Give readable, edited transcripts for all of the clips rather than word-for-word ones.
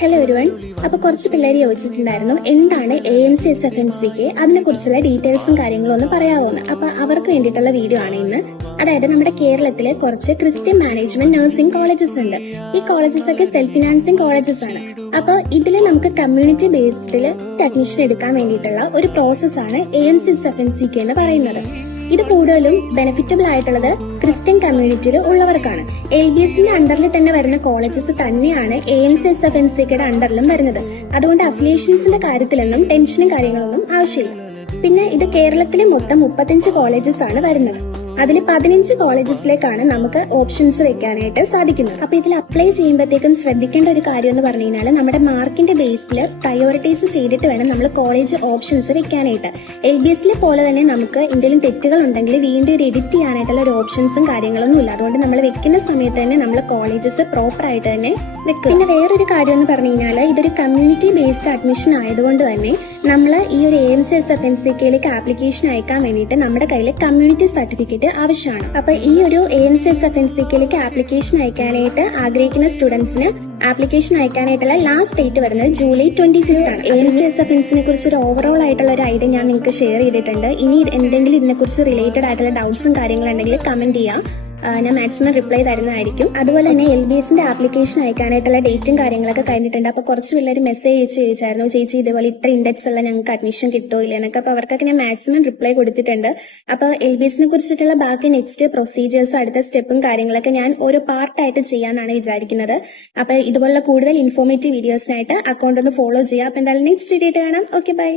Hello ഒരുവൺ. അപ്പൊ കുറച്ച് പിള്ളേർ ചോദിച്ചിട്ടുണ്ടായിരുന്നു എന്താണ് AMCSFNCK, അതിനെ കുറിച്ചുള്ള ഡീറ്റെയിൽസും കാര്യങ്ങളും ഒന്ന് പറയാവുന്ന. അപ്പൊ അവർക്ക് വേണ്ടിയിട്ടുള്ള വീഡിയോ ആണ് ഇന്ന്. അതായത് നമ്മുടെ കേരളത്തിലെ കുറച്ച് ക്രിസ്ത്യൻ മാനേജ്മെന്റ് നഴ്സിംഗ് കോളേജസ് ഉണ്ട്. ഈ കോളേജസ് ഒക്കെ സെൽഫ് ഫിനാൻസിങ് കോളേജസ് ആണ്. അപ്പൊ ഇതില് നമുക്ക് കമ്മ്യൂണിറ്റി ബേസ്ഡിൽ അഡ്മിഷൻ എടുക്കാൻ വേണ്ടിയിട്ടുള്ള ഒരു പ്രോസസ് ആണ് AMCSFNCK എന്ന് പറയുന്നത്. ഇത് കൂടുതലും ബെനിഫിറ്റബിൾ ആയിട്ടുള്ളത് ക്രിസ്ത്യൻ കമ്മ്യൂണിറ്റിയിൽ ഉള്ളവർക്കാണ്. LBSന്റെ അണ്ടറിൽ തന്നെ വരുന്ന കോളേജസ് തന്നെയാണ് AMCSFNCKയുടെ അണ്ടറിലും വരുന്നത്. അതുകൊണ്ട് അഫിലിയേഷൻസിന്റെ കാര്യത്തിലൊന്നും ടെൻഷനും കാര്യങ്ങളൊന്നും ആവശ്യമില്ല. പിന്നെ ഇത് കേരളത്തിലെ മൊത്തം 35 കോളേജസ് ആണ് വരുന്നത്. അതിൽ 15 കോളേജസിലേക്കാണ് നമുക്ക് ഓപ്ഷൻസ് വെക്കാനായിട്ട് സാധിക്കുന്നത്. അപ്പൊ ഇതിൽ അപ്ലൈ ചെയ്യുമ്പോഴത്തേക്കും ശ്രദ്ധിക്കേണ്ട ഒരു കാര്യം എന്ന് പറഞ്ഞു കഴിഞ്ഞാൽ നമ്മുടെ മാർക്കിന്റെ ബേസിൽ പ്രയോറിറ്റൈസ് ചെയ്തിട്ട് വേണം നമ്മൾ കോളേജ് ഓപ്ഷൻസ് വെക്കാനായിട്ട്. LBSലെ പോലെ തന്നെ നമുക്ക് എന്തെങ്കിലും തെറ്റുകൾ ഉണ്ടെങ്കിൽ വീണ്ടും ഒരു എഡിറ്റ് ചെയ്യാനായിട്ടുള്ള ഒരു ഓപ്ഷൻസും കാര്യങ്ങളൊന്നും ഇല്ല. അതുകൊണ്ട് നമ്മൾ വെക്കുന്ന സമയത്ത് തന്നെ നമ്മൾ കോളേജസ് പ്രോപ്പർ ആയിട്ട് തന്നെ വെക്കുക. പിന്നെ വേറൊരു കാര്യം എന്ന് പറഞ്ഞു കഴിഞ്ഞാൽ ഇതൊരു കമ്മ്യൂണിറ്റി ബേസ്ഡ് അഡ്മിഷൻ ആയതുകൊണ്ട് തന്നെ നമ്മൾ ഈ ഒരു AMCSFNCKയിലേക്ക് ആപ്ലിക്കേഷൻ അയക്കാൻ വേണ്ടിയിട്ട് നമ്മുടെ കയ്യിൽ കമ്മ്യൂണിറ്റി സർട്ടിഫിക്കറ്റ് ആവശ്യമാണ്. അപ്പൊ ഈ ഒരു AMCSFNCKയിലേക്ക് ആപ്ലിക്കേഷൻ അയക്കാനായിട്ട് ആഗ്രഹിക്കുന്ന സ്റ്റുഡൻസിന് ആപ്ലിക്കേഷൻ അയക്കാനായിട്ടുള്ള ലാസ്റ്റ് ഡേറ്റ് വരുന്നത് ജൂലൈ 25 ആണ്. AMCSFNCKയെ കുറിച്ച് ഒരു ഓവറോൾ ആയിട്ടുള്ള ഒരു ഐഡിയ ഞാൻ നിങ്ങൾക്ക് ഷെയർ ചെയ്തിട്ടുണ്ട്. ഇനി എന്തെങ്കിലും ഇതിനെക്കുറിച്ച് റിലേറ്റഡ് ആയിട്ടുള്ള ഡൗട്ട്സും കാര്യങ്ങളുണ്ടെങ്കിൽ കമന്റ് ചെയ്യാം. ഞാൻ മാക്സിമം റിപ്ലൈ തരുന്നതായിരിക്കും. അതുപോലെ തന്നെ LBSന്റെ ആപ്ലിക്കേഷൻ അയക്കാനായിട്ടുള്ള ഡേറ്റും കാര്യങ്ങളൊക്കെ കഴിഞ്ഞിട്ടുണ്ട്. അപ്പൊ കുറച്ച് പിള്ളേർ മെസ്സേജ് അയച്ച് ചോദിച്ചായിരുന്നു, ചേച്ചി ഇതുപോലെ ഇത്ര ഇൻഡെക്സ് ഉള്ള ഞങ്ങൾക്ക് അഡ്മിഷൻ കിട്ടോ ഇല്ല എന്നൊക്കെ. അപ്പൊ അവർക്കൊക്കെ ഞാൻ മാക്സിമം റിപ്ലൈ കൊടുത്തിട്ടുണ്ട്. അപ്പൊ LBSനെ കുറിച്ചിട്ടുള്ള ബാക്കി നെക്സ്റ്റ് പ്രൊസീജിയേഴ്സ് അടുത്ത സ്റ്റെപ്പും കാര്യങ്ങളൊക്കെ ഞാൻ ഓരോ പാർട്ടായിട്ട് ചെയ്യാനാണ് വിചാരിക്കുന്നത്. അപ്പൊ ഇതുപോലുള്ള കൂടുതൽ ഇൻഫോർമേറ്റീവ് വീഡിയോസിനായിട്ട് അക്കൗണ്ട് ഒന്ന് ഫോളോ ചെയ്യാം. അപ്പൊ എന്തായാലും നെക്സ്റ്റ് വീഡിയോ കാണാം. Okay, bye.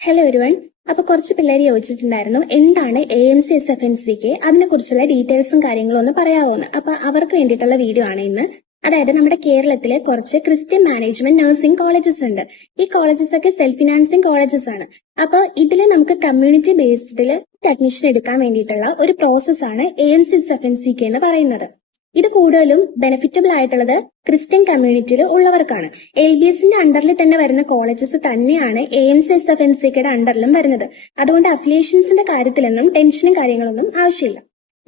ഹലോ ഒരുവൺ. അപ്പൊ കുറച്ച് പിള്ളേർ ചോദിച്ചിട്ടുണ്ടായിരുന്നു എന്താണ് AMCSFNCK, അതിനെ കുറിച്ചുള്ള ഡീറ്റെയിൽസും കാര്യങ്ങളും ഒന്ന് പറയാവുന്ന. അപ്പൊ അവർക്ക് വേണ്ടിയിട്ടുള്ള വീഡിയോ ആണ് ഇന്ന്. അതായത് നമ്മുടെ കേരളത്തിലെ കുറച്ച് ക്രിസ്ത്യൻ മാനേജ്മെന്റ് നഴ്സിംഗ് കോളേജസ് ഉണ്ട്. ഈ കോളേജസ് ഒക്കെ സെൽഫ് ഫിനാൻസിങ് കോളേജസ് ആണ്. അപ്പൊ ഇതിൽ നമുക്ക് കമ്മ്യൂണിറ്റി ബേസ്ഡിൽ അഡ്മിഷൻ എടുക്കാൻ വേണ്ടിയിട്ടുള്ള ഒരു പ്രോസസ് ആണ് AMCSFNCK എന്ന് പറയുന്നത്. ഇത് കൂടുതലും ബെനിഫിറ്റബിൾ ആയിട്ടുള്ളത് ക്രിസ്ത്യൻ കമ്മ്യൂണിറ്റിയിൽ ഉള്ളവർക്കാണ്. LBSന്റെ അണ്ടറിൽ തന്നെ വരുന്ന കോളേജസ് തന്നെയാണ് AMCSFNCKയുടെ അണ്ടറിലും വരുന്നത്. അതുകൊണ്ട് അഫിലിയേഷൻസിന്റെ കാര്യത്തിലൊന്നും ടെൻഷനും കാര്യങ്ങളൊന്നും ആവശ്യമില്ല.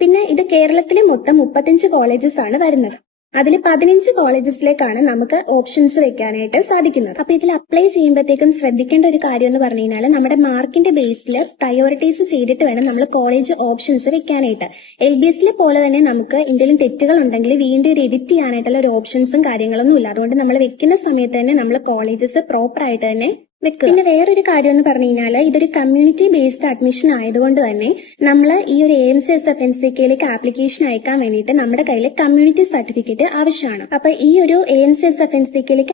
പിന്നെ ഇത് കേരളത്തിലെ മൊത്തം 35 കോളേജസ് ആണ് വരുന്നത്. അതിൽ 15 കോളേജസിലേക്കാണ് നമുക്ക് ഓപ്ഷൻസ് വെക്കാനായിട്ട് സാധിക്കുന്നത്. അപ്പൊ ഇതിൽ അപ്ലൈ ചെയ്യുമ്പോഴത്തേക്കും ശ്രദ്ധിക്കേണ്ട ഒരു കാര്യം എന്ന് പറഞ്ഞു കഴിഞ്ഞാൽ നമ്മുടെ മാർക്കിന്റെ ബേസിൽ പ്രയോറിറ്റൈസ് ചെയ്തിട്ട് വേണം നമ്മൾ കോളേജ് ഓപ്ഷൻസ് വെക്കാനായിട്ട്. LBSലെ പോലെ തന്നെ നമുക്ക് എന്തെങ്കിലും തെറ്റുകൾ ഉണ്ടെങ്കിൽ വീണ്ടും ഒരു എഡിറ്റ് ചെയ്യാനായിട്ടുള്ള ഒരു ഓപ്ഷൻസും കാര്യങ്ങളൊന്നും ഇല്ല. അതുകൊണ്ട് നമ്മൾ വെക്കുന്ന സമയത്ത് തന്നെ നമ്മൾ കോളേജസ് പ്രോപ്പർ ആയിട്ട് തന്നെ വെക്കുക. പിന്നെ വേറൊരു കാര്യം എന്ന് പറഞ്ഞു കഴിഞ്ഞാൽ ഇതൊരു കമ്മ്യൂണിറ്റി ബേസ്ഡ് അഡ്മിഷൻ ആയതുകൊണ്ട് തന്നെ നമ്മൾ ഈ ഒരു AMCSFNCKയിലേക്ക് ആപ്ലിക്കേഷൻ അയക്കാൻ വേണ്ടിയിട്ട് നമ്മുടെ കയ്യിൽ കമ്മ്യൂണിറ്റി സർട്ടിഫിക്കറ്റ് ആവശ്യമാണ്. അപ്പൊ ഈ ഒരു AMCSFNCKയിലേക്ക്